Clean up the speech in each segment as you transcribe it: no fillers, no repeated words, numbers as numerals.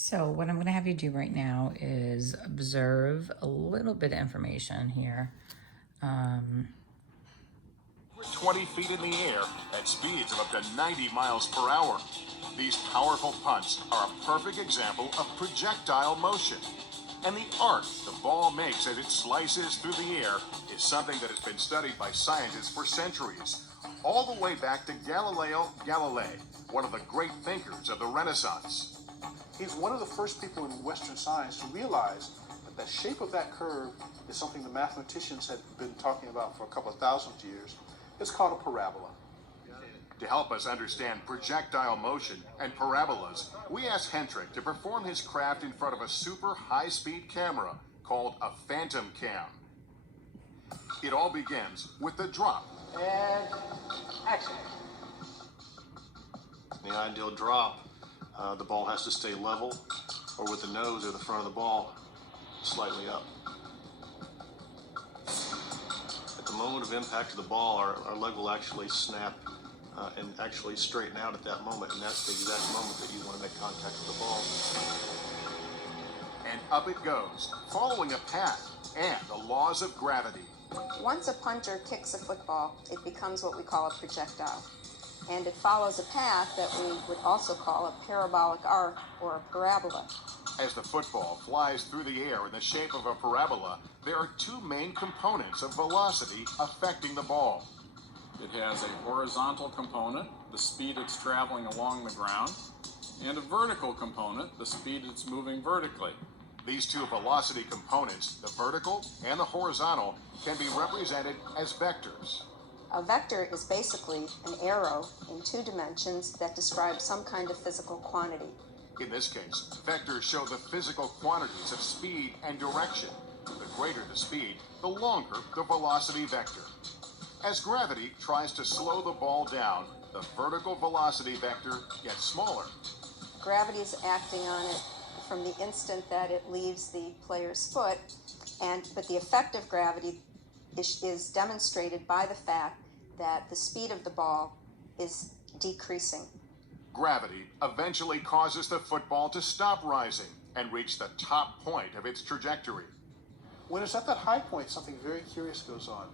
So what I'm going to have you do right now is observe a little bit of information here. 20 feet in the air at speeds of up to 90 miles per hour. These powerful punts are a perfect example of projectile motion. And the arc the ball makes as it slices through the air is something that has been studied by scientists for centuries, all the way back to Galileo Galilei, one of the great thinkers of the Renaissance. He's one of the first people in Western science to realize that the shape of that curve is something the mathematicians had been talking about for a couple of thousand years. It's called a parabola. To help us understand projectile motion and parabolas, we asked Hendrik to perform his craft in front of a super high-speed camera called a phantom cam. It all begins with the drop. And action. In the ideal drop, the ball has to stay level or with the nose or the front of the ball slightly up. At the moment of impact of the ball, our leg will actually snap and actually straighten out at that moment, and that's the exact moment that you want to make contact with the ball. And up it goes, following a path and the laws of gravity. Once a punter kicks a football, it becomes what we call a projectile. And it follows a path that we would also call a parabolic arc or a parabola. As the football flies through the air in the shape of a parabola, there are two main components of velocity affecting the ball. It has a horizontal component, the speed it's traveling along the ground, and a vertical component, the speed it's moving vertically. These two velocity components, the vertical and the horizontal, can be represented as vectors. A vector is basically an arrow in 2 dimensions that describes some kind of physical quantity. In this case, vectors show the physical quantities of speed and direction. The greater the speed, the longer the velocity vector. As gravity tries to slow the ball down, the vertical velocity vector gets smaller. Gravity is acting on it from the instant that it leaves the player's foot, but the effect of gravity is demonstrated by the fact that the speed of the ball is decreasing. Gravity eventually causes the football to stop rising and reach the top point of its trajectory. When it's at that high point, something very curious goes on.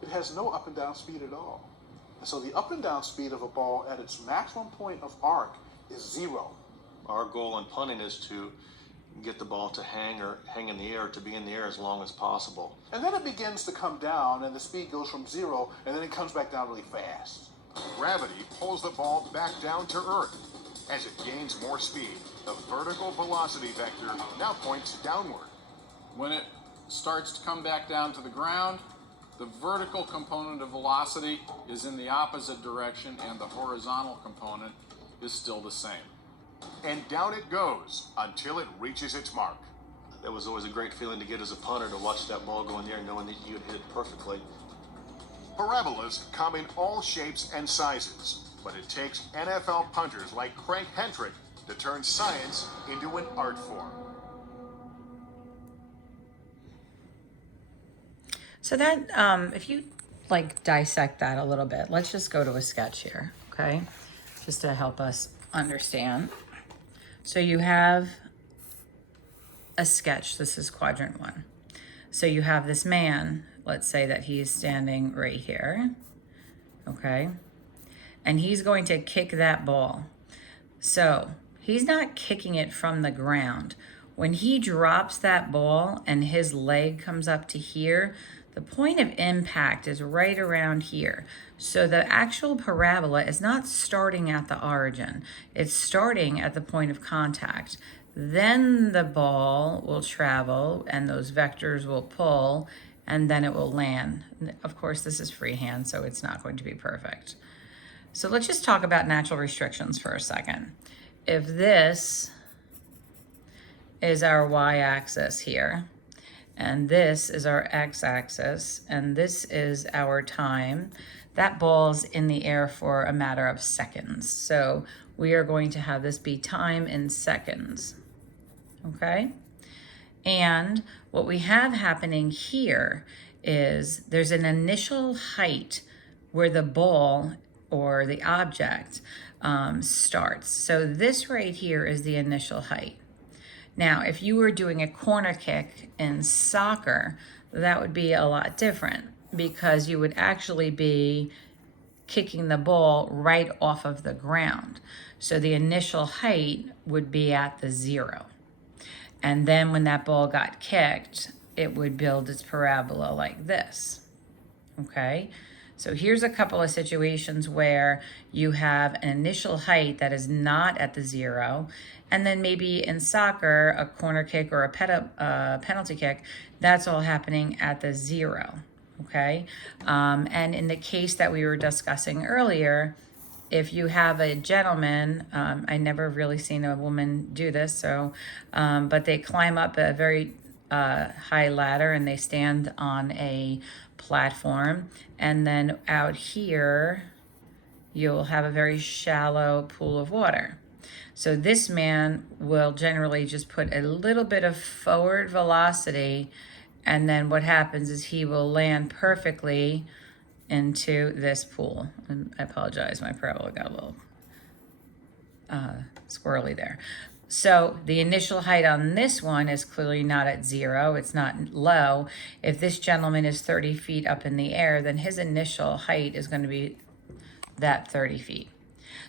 It has no up and down speed at all. And so the up and down speed of a ball at its maximum point of arc is 0. Our goal in punting is to get the ball to hang in the air, to be in the air as long as possible. And then it begins to come down, and the speed goes from 0, and then it comes back down really fast. Gravity pulls the ball back down to Earth. As it gains more speed, the vertical velocity vector now points downward. When it starts to come back down to the ground, the vertical component of velocity is in the opposite direction and the horizontal component is still the same. And down it goes until it reaches its mark. That was always a great feeling to get as a punter, to watch that ball go in the air knowing that you had hit it perfectly. Parabolas come in all shapes and sizes, but it takes NFL punters like Craig Hendrik to turn science into an art form. So that, if you dissect that a little bit, let's just go to a sketch here, okay? Just to help us understand. So you have a sketch. This is quadrant 1. So you have this man, let's say that he's standing right here, okay? And he's going to kick that ball. So he's not kicking it from the ground. When he drops that ball and his leg comes up to here, the point of impact is right around here. So the actual parabola is not starting at the origin. It's starting at the point of contact. Then the ball will travel and those vectors will pull and then it will land. Of course, this is freehand, so it's not going to be perfect. So let's just talk about natural restrictions for a second. If this is our y-axis here, and this is our x-axis, and this is our time, that ball's in the air for a matter of seconds. So we are going to have this be time in seconds, okay? And what we have happening here is there's an initial height where the ball or the object starts. So this right here is the initial height, Now, if you were doing a corner kick in soccer, that would be a lot different because you would actually be kicking the ball right off of the ground. So the initial height would be at the 0. And then when that ball got kicked, it would build its parabola like this, okay? So here's a couple of situations where you have an initial height that is not at the 0, and then maybe in soccer, a corner kick or a penalty kick, that's all happening at the 0, okay? And in the case that we were discussing earlier, if you have a gentleman, I never really seen a woman do this, so, but they climb up a very high ladder and they stand on a platform, and then out here, you'll have a very shallow pool of water. So this man will generally just put a little bit of forward velocity, and then what happens is he will land perfectly into this pool. And I apologize, my parabola got a little squirrely there. So the initial height on this one is clearly not at 0. It's not low. If this gentleman is 30 feet up in the air, then his initial height is going to be that 30 feet.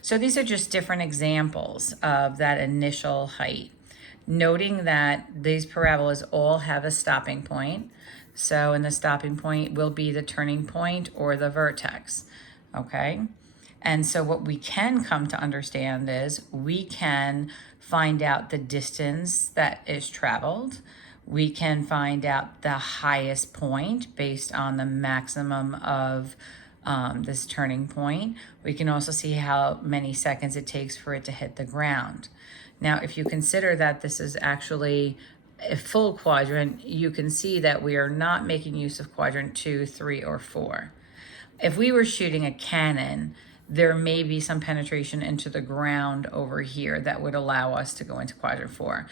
So these are just different examples of that initial height. Noting that these parabolas all have a stopping point. So, and the stopping point will be the turning point or the vertex, okay? And so what we can come to understand is we can find out the distance that is traveled. We can find out the highest point based on the maximum of this turning point. We can also see how many seconds it takes for it to hit the ground. Now, if you consider that this is actually a full quadrant, you can see that we are not making use of quadrant 2, 3, or 4. If we were shooting a cannon, there may be some penetration into the ground over here that would allow us to go into quadrant 4.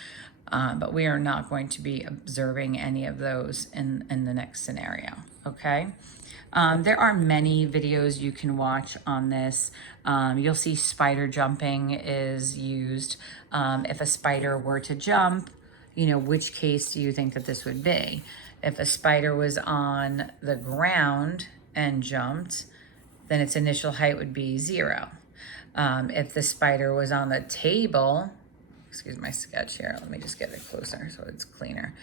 But we are not going to be observing any of those in the next scenario, okay? There are many videos you can watch on this. You'll see spider jumping is used. If a spider were to jump, which case do you think that this would be? If a spider was on the ground and jumped, then its initial height would be 0. If the spider was on the table, excuse my sketch here, let me just get it closer so it's cleaner.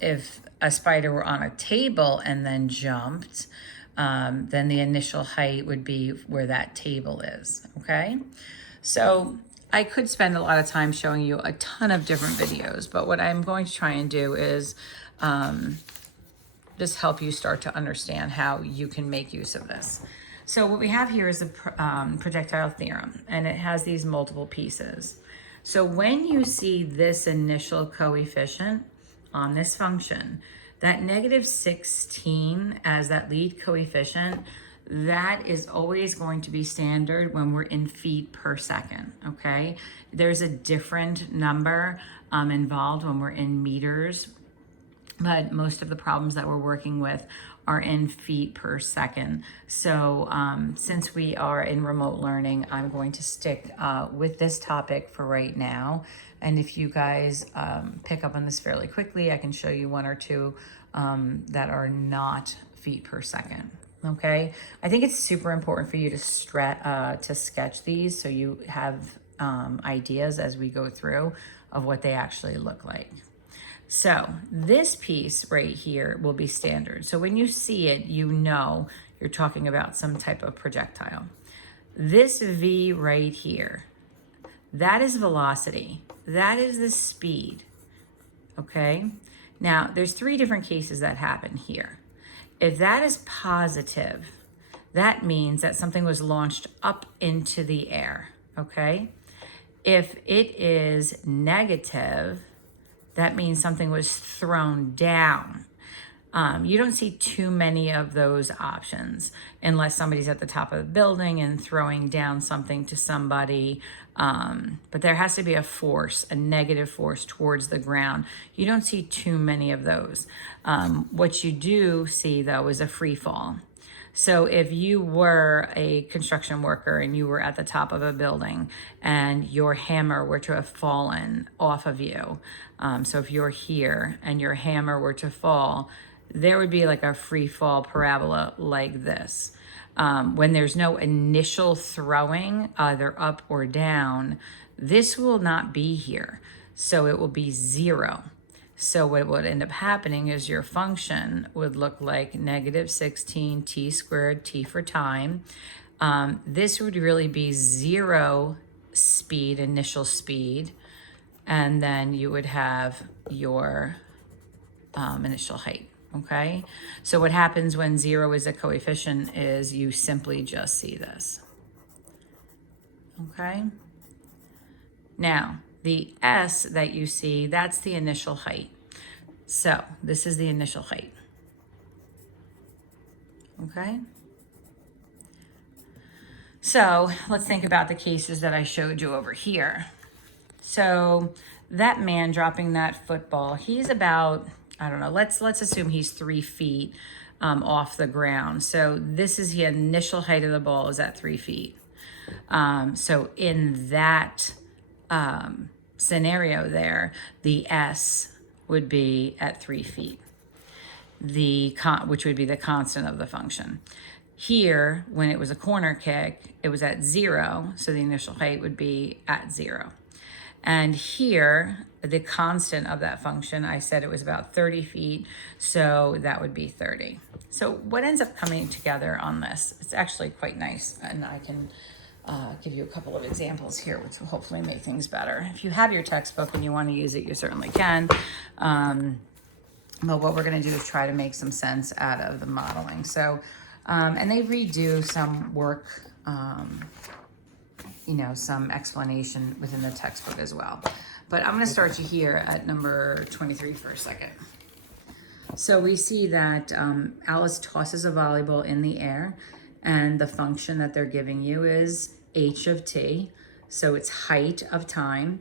If a spider were on a table and then jumped, then the initial height would be where that table is, okay? So I could spend a lot of time showing you a ton of different videos, but what I'm going to try and do is just help you start to understand how you can make use of this. So what we have here is the projectile theorem, and it has these multiple pieces. So when you see this initial coefficient on this function, that -16 as that lead coefficient, that is always going to be standard when we're in feet per second, okay? There's a different number involved when we're in meters, but most of the problems that we're working with are in feet per second. So since we are in remote learning, I'm going to stick with this topic for right now. And if you guys pick up on this fairly quickly, I can show you one or two that are not feet per second. Okay, I think it's super important for you to sketch these so you have ideas as we go through of what they actually look like. So this piece right here will be standard. So when you see it, you're talking about some type of projectile. This V right here, that is velocity. That is the speed, okay? Now, there's 3 different cases that happen here. If that is positive, that means that something was launched up into the air, okay? If it is negative, that means something was thrown down. You don't see too many of those options unless somebody's at the top of the building and throwing down something to somebody. But there has to be a force, a negative force towards the ground. You don't see too many of those. What you do see though is a free fall. So if you were a construction worker and you were at the top of a building and your hammer were to have fallen off of you, so if you're here and your hammer were to fall, there would be like a free fall parabola like this. When there's no initial throwing, either up or down, this will not be here. So it will be 0. So what would end up happening is your function would look like negative 16 t squared, t for time. This would really be 0 speed, initial speed, and then you would have your initial height, okay? So what happens when 0 is a coefficient is you simply just see this, okay? Now, the S that you see, that's the initial height. So this is the initial height, okay? So let's think about the cases that I showed you over here. So that man dropping that football, he's about, I don't know, let's assume he's 3 feet off the ground. So this is the initial height of the ball is at 3 feet. So in that scenario there, the S would be at 3 feet, which would be the constant of the function. Here, when it was a corner kick, it was at 0, so the initial height would be at 0. And here, the constant of that function, I said it was about 30 feet, so that would be 30. So what ends up coming together on this, it's actually quite nice, and I can give you a couple of examples here, which will hopefully make things better. If you have your textbook and you want to use it, you certainly can. But what we're going to do is try to make some sense out of the modeling. So, and they redo some work, you know, some explanation within the textbook as well. But I'm going to start you here at number 23 for a second. So we see that Alice tosses a volleyball in the air, and the function that they're giving you is h of t. So it's height of time.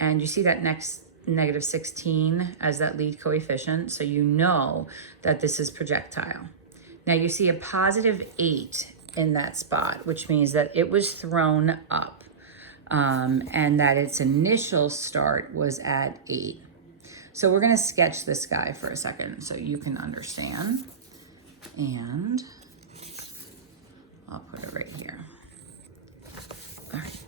And you see that next negative 16 as that lead coefficient. So you know that this is projectile. Now you see a positive 8 in that spot, which means that it was thrown up and that its initial start was at 8. So we're going to sketch this guy for a second so you can understand. And I'll put it right here. All right.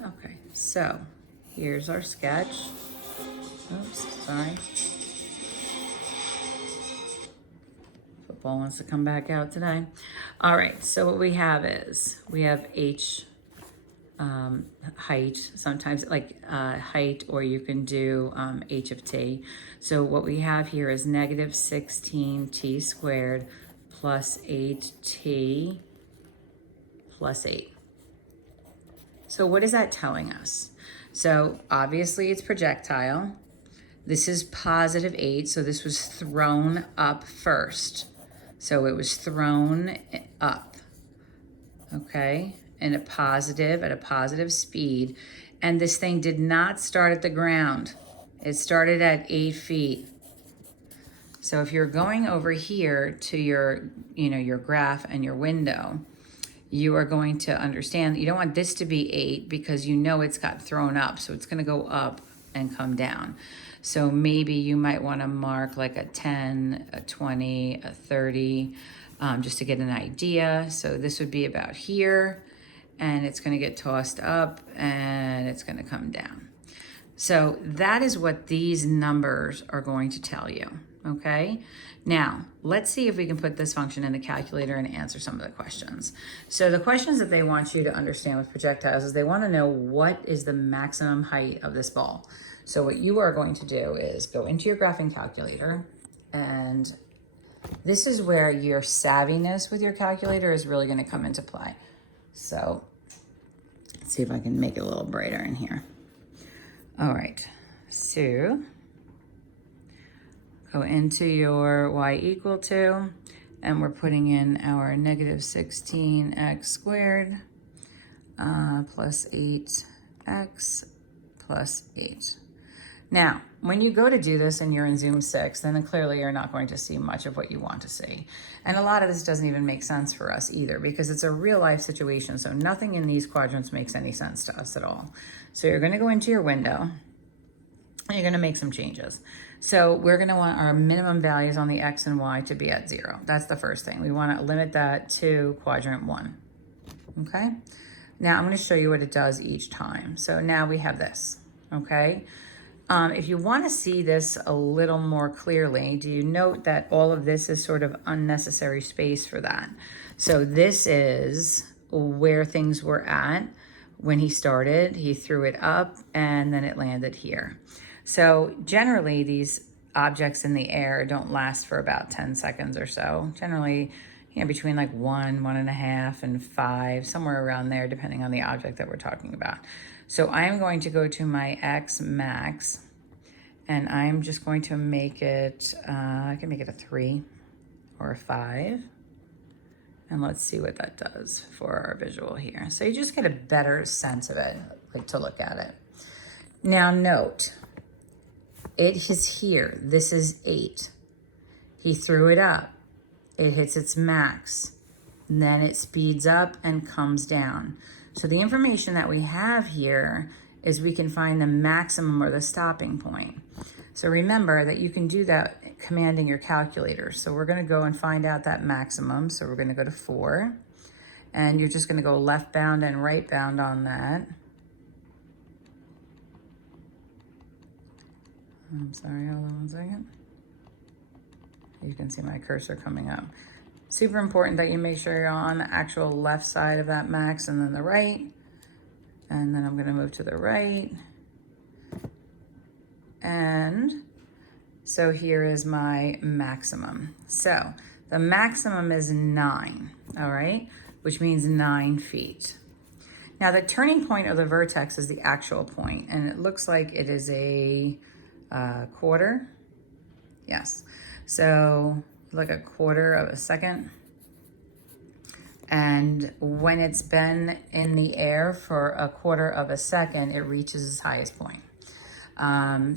Okay, so here's our sketch. Oops, sorry. Football wants to come back out today. All right, so what we have is, we have h height, sometimes like height, or you can do h of t. So what we have here is negative 16 t squared plus 8t plus 8. So what is that telling us? So obviously it's projectile. This is positive 8, so this was thrown up first. So it was thrown up, okay, at a positive speed. And this thing did not start at the ground. It started at 8 feet. So if you're going over here to your, you know, your graph and your window, you are going to understand that you don't want this to be 8 because you know it's got thrown up. So it's going to go up and come down. So maybe you might want to mark like a 10, a 20, a 30, just to get an idea. So this would be about here, and it's going to get tossed up and it's going to come down. So that is what these numbers are going to tell you, okay? Now, let's see if we can put this function in the calculator and answer some of the questions. So the questions that they want you to understand with projectiles is they want to know what is the maximum height of this ball. So what you are going to do is go into your graphing calculator, and this is where your savviness with your calculator is really going to come into play. So let's see if I can make it a little brighter in here. All right, so go into your y equal to, and we're putting in our negative 16x squared plus 8x plus 8. Now, when you go to do this and you're in Zoom 6, then clearly you're not going to see much of what you want to see. And a lot of this doesn't even make sense for us either because it's a real life situation. So nothing in these quadrants makes any sense to us at all. So you're going to go into your window and you're going to make some changes. So we're going to want our minimum values on the X and Y to be at 0. That's the first thing. We want to limit that to quadrant 1. Okay. Now I'm going to show you what it does each time. So now we have this. Okay. If you want to see this a little more clearly, do you note that all of this is sort of unnecessary space for that? So this is where things were at when he started. He threw it up and then it landed here. So generally these objects in the air don't last for about 10 seconds or so. Generally, between like 1, 1.5, and 5, somewhere around there, depending on the object that we're talking about. So I am going to go to my X max, and I'm just going to make it, I can make it a 3 or a 5. And let's see what that does for our visual here. So you just get a better sense of it, like to look at it. Now note, it is here. This is 8. He threw it up. It hits its max. And then it speeds up and comes down. So the information that we have here is we can find the maximum or the stopping point. So remember that you can do that commanding your calculator. So we're going to go and find out that maximum. So we're going to go to 4. And you're just going to go left bound and right bound on that. I'm sorry, hold on one second. You can see my cursor coming up. Super important that you make sure you're on the actual left side of that max and then the right. And then I'm going to move to the right. And so here is my maximum. So the maximum is 9, all right, which means 9 feet. Now the turning point of the vertex is the actual point, and it looks like it is a quarter. Yes. So like a quarter of a second. And when it's been in the air for a quarter of a second, it reaches its highest point.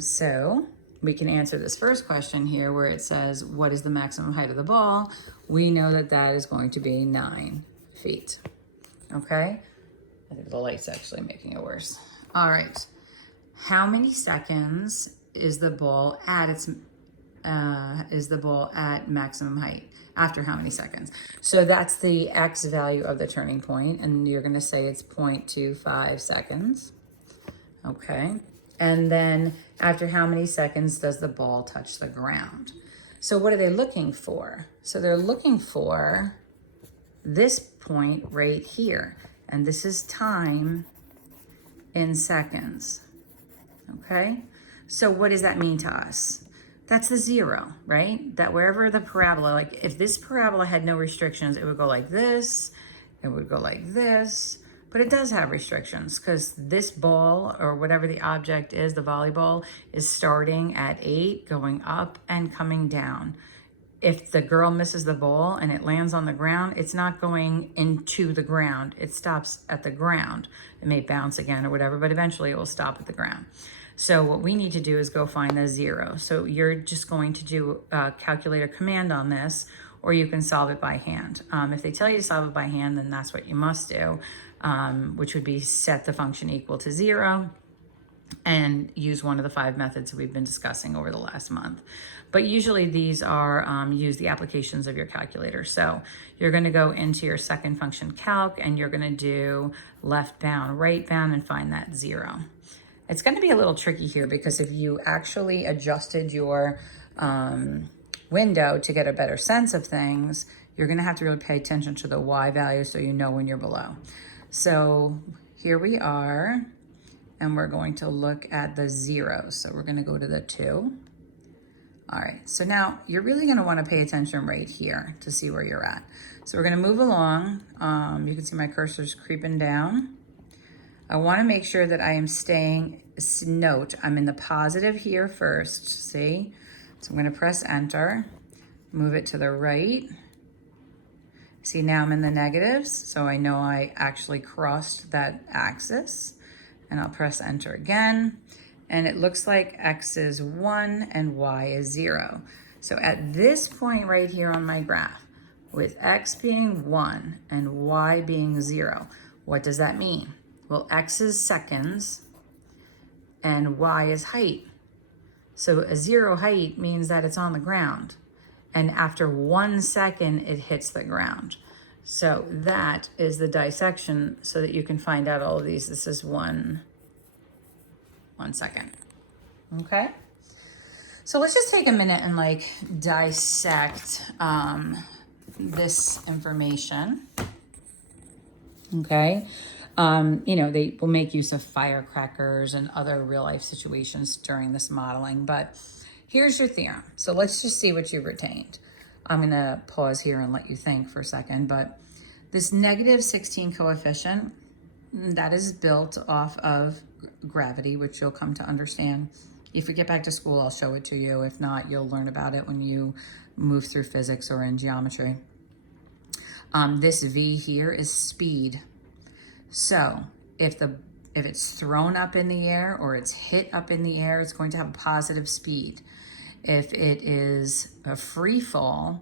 So we can answer this first question here where it says, what is the maximum height of the ball? We know that that is going to be 9 feet. Okay. I think the light's actually making it worse. All right. How many seconds is the ball at maximum height? After how many seconds? So that's the X value of the turning point, and you're gonna say it's 0.25 seconds. Okay. And then after how many seconds does the ball touch the ground? So what are they looking for? So they're looking for this point right here. And this is time in seconds. Okay. So what does that mean to us? That's the 0, right? That wherever the parabola, like if this parabola had no restrictions, it would go like this, it would go like this, but it does have restrictions because this ball or whatever the object is, the volleyball, is starting at 8, going up and coming down. If the girl misses the ball and it lands on the ground, it's not going into the ground. It stops at the ground. It may bounce again or whatever, but eventually it will stop at the ground. So what we need to do is go find the 0. So you're just going to do a calculator command on this, or you can solve it by hand. If they tell you to solve it by hand, then that's what you must do, which would be set the function equal to 0 and use one of the 5 methods that we've been discussing over the last month. But usually these are use the applications of your calculator. So you're going to go into your second function calc and you're going to do left bound, right bound, and find that 0. It's going to be a little tricky here because if you actually adjusted your window to get a better sense of things, you're going to have to really pay attention to the Y value so you know when you're below. So here we are, and we're going to look at the 0. So we're going to go to the 2. All right, so now you're really going to want to pay attention right here to see where you're at. So we're going to move along. You can see my cursor's creeping down. I want to make sure that I am staying, note, I'm in the positive here first, see? So I'm going to press enter, move it to the right. See, now I'm in the negatives, so I know I actually crossed that axis. And I'll press enter again. and it looks like X is 1 and Y is 0. So at this point right here on my graph, with X being 1 and Y being 0, what does that mean? Well, X is seconds and Y is height. So a 0 height means that it's on the ground. And after 1 second, it hits the ground. So that is the dissection so that you can find out all of these. This is 1 second. Okay? So let's just take a minute and like dissect this information. Okay? You know, they will make use of firecrackers and other real life situations during this modeling, but here's your theorem. So let's just see what you've retained. I'm gonna pause here and let you think for a second, but this negative 16 coefficient, that is built off of gravity, which you'll come to understand. If we get back to school, I'll show it to you. If not, you'll learn about it when you move through physics or in geometry. This V here is speed. So if it's thrown up in the air or it's hit up in the air, it's going to have a positive speed. If it is a free fall,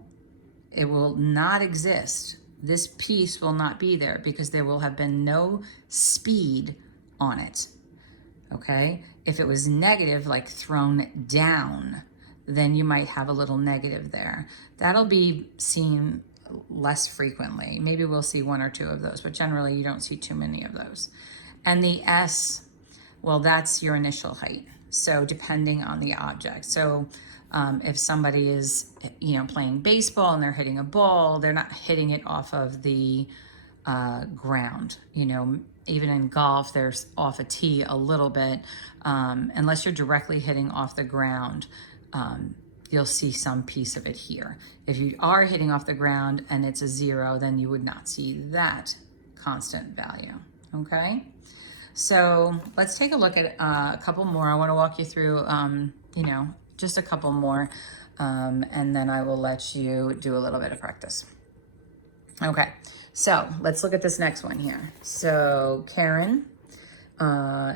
it will not exist. This piece will not be there because there will have been no speed on it, okay? If it was negative, like thrown down, then you might have a little negative there. That'll be seen less frequently. Maybe we'll see 1 or 2 of those, but generally you don't see too many of those. And the S, well, that's your initial height. So depending on the object. So if somebody is, you know, playing baseball and they're hitting a ball, they're not hitting it off of the ground. You know, even in golf, there's off a tee a little bit. Unless you're directly hitting off the ground, you'll see some piece of it here. If you are hitting off the ground and it's a 0, then you would not see that constant value, okay? So let's take a look at a couple more. I wanna walk you through, you know, just a couple more, and then I will let you do a little bit of practice. Okay, so let's look at this next one here. So Karen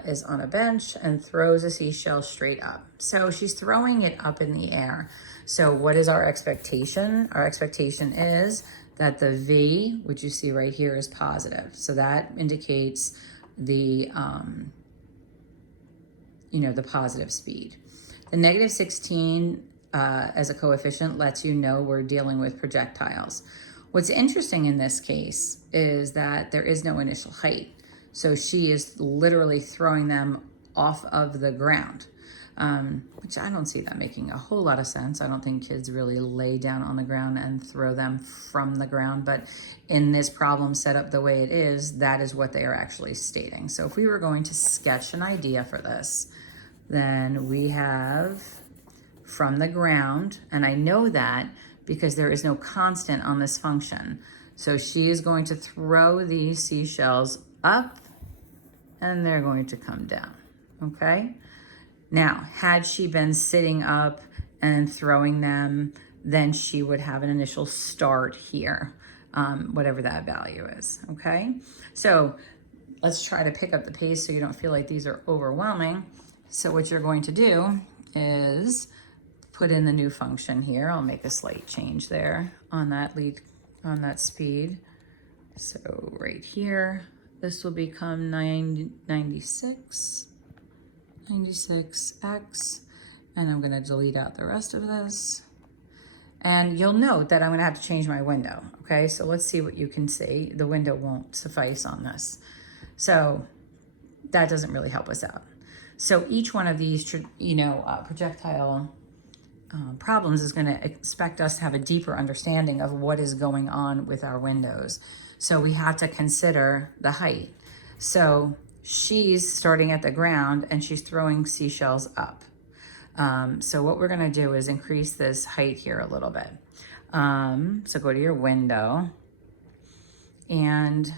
is on a bench and throws a seashell straight up. So she's throwing it up in the air. So what is our expectation? Our expectation is that the V, which you see right here, is positive. So that indicates the, you know, the positive speed. The negative 16 as a coefficient lets you know we're dealing with projectiles. What's interesting in this case is that there is no initial height. So she is literally throwing them off of the ground, which I don't see that making a whole lot of sense. I don't think kids really lay down on the ground and throw them from the ground, but in this problem set up the way it is, that is what they are actually stating. So if we were going to sketch an idea for this, then we have from the ground, and I know that because there is no constant on this function. So she is going to throw these seashells up and they're going to come down, okay? Now, had she been sitting up and throwing them, then she would have an initial start here, whatever that value is, okay? So let's try to pick up the pace so you don't feel like these are overwhelming. So what you're going to do is put in the new function here. I'll make a slight change there on that speed. So right here, this will become 96x, and I'm gonna delete out the rest of this. And you'll note that I'm gonna have to change my window, okay? So let's see what you can see. The window won't suffice on this. So that doesn't really help us out. So each one of these, you know, projectile problems is gonna expect us to have a deeper understanding of what is going on with our windows. So we have to consider the height. So she's starting at the ground and she's throwing seashells up. So what we're gonna do is increase this height here a little bit. So go to your window and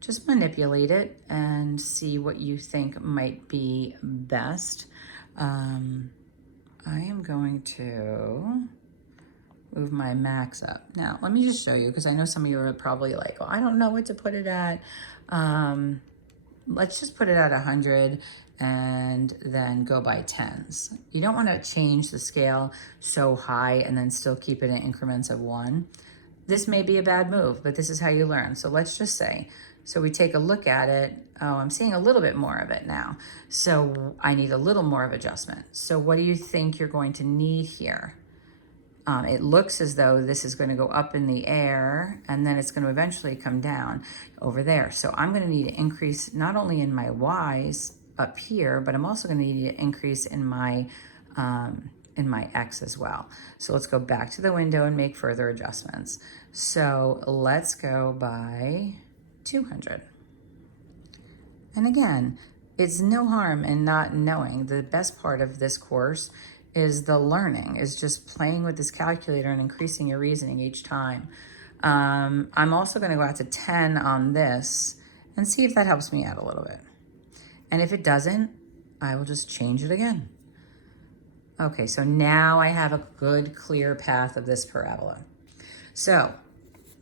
just manipulate it and see what you think might be best. I am going to move my max up. Now, let me just show you, because I know some of you are probably like, well, I don't know what to put it at. let's just put it at 100 and then go by tens. You don't want to change the scale so high and then still keep it in increments of 1. This may be a bad move, but this is how you learn. So let's just say, so we take a look at it. Oh, I'm seeing a little bit more of it now. So I need a little more of adjustment. So what do you think you're going to need here? It looks as though this is going to go up in the air and then it's going to eventually come down over there. So I'm going to need to increase not only in my Y's up here, but I'm also going to need to increase in my X as well. So let's go back to the window and make further adjustments. So let's go by 200. And again, it's no harm in not knowing. The best part of this course is the learning, is just playing with this calculator and increasing your reasoning each time. I'm also going to go out to 10 on this and see if that helps me out a little bit. And if it doesn't, I will just change it again. Okay, so now I have a good, clear path of this parabola. So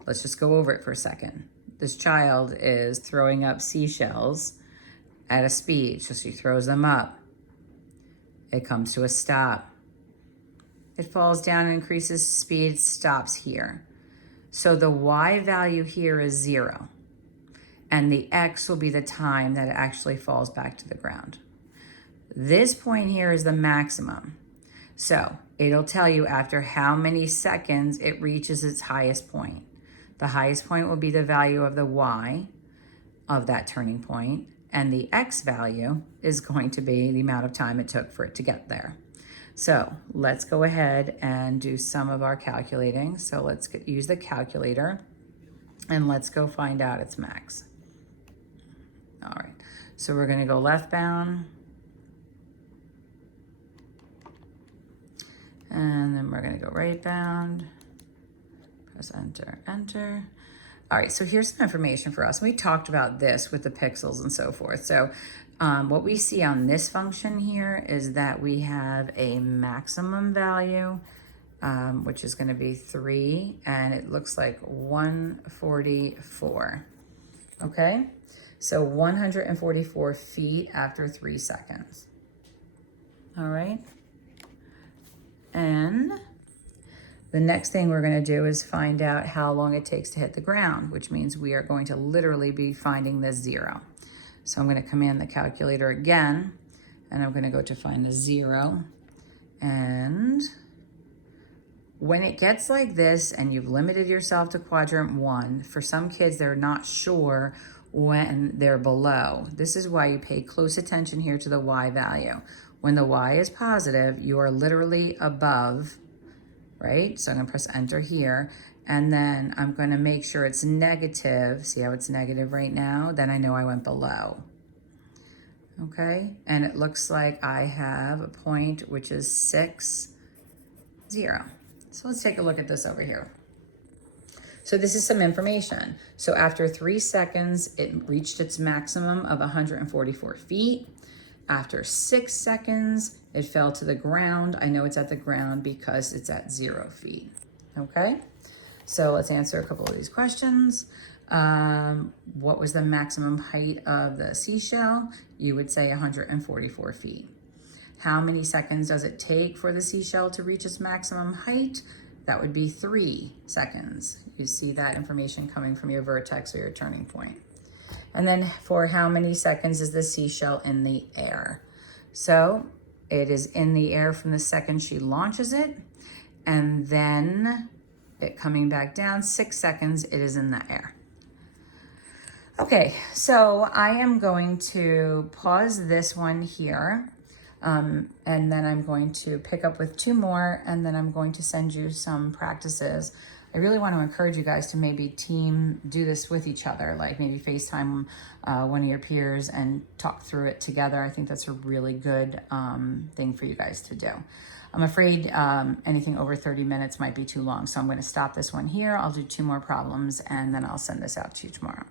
let's just go over it for a second. This child is throwing up seashells at a speed, so she throws them up. It comes to a stop. It falls down and increases speed, stops here. So the Y value here is 0. And the X will be the time that it actually falls back to the ground. This point here is the maximum. So it'll tell you after how many seconds it reaches its highest point. The highest point will be the value of the Y of that turning point. And the X value is going to be the amount of time it took for it to get there. So let's go ahead and do some of our calculating. So let's use the calculator and let's go find out its max. All right, so we're gonna go left bound. And then we're gonna go right bound. Press enter, enter. All right, so here's some information for us. We talked about this with the pixels and so forth. So what we see on this function here is that we have a maximum value, which is gonna be 3, and it looks like 144, okay? So 144 feet after 3 seconds. All right, and the next thing we're going to do is find out how long it takes to hit the ground, which means we are going to literally be finding the 0. So I'm going to command the calculator again, and I'm going to go to find the 0. And when it gets like this and you've limited yourself to quadrant 1, for some kids, they're not sure when they're below. This is why you pay close attention here to the Y value. When the Y is positive, you are literally above, right? So I'm gonna press enter here, and then I'm gonna make sure it's negative. See how it's negative right now? Then I know I went below. Okay, and it looks like I have a point which is 6, 0. So let's take a look at this over here. So this is some information. So after 3 seconds, it reached its maximum of 144 feet. After 6 seconds, it fell to the ground. I know it's at the ground because it's at 0 feet, okay? So let's answer a couple of these questions. What was the maximum height of the seashell? You would say 144 feet. How many seconds does it take for the seashell to reach its maximum height? That would be 3 seconds. You see that information coming from your vertex or your turning point. And then for how many seconds is the seashell in the air? So it is in the air from the second she launches it, and then it coming back down, 6 seconds, it is in the air. Okay, so I am going to pause this one here, and then I'm going to pick up with 2 more, and then I'm going to send you some practices. I really want to encourage you guys to maybe do this with each other, like maybe FaceTime one of your peers and talk through it together. I think that's a really good thing for you guys to do. I'm afraid anything over 30 minutes might be too long, so I'm going to stop this one here. I'll do 2 more problems, and then I'll send this out to you tomorrow.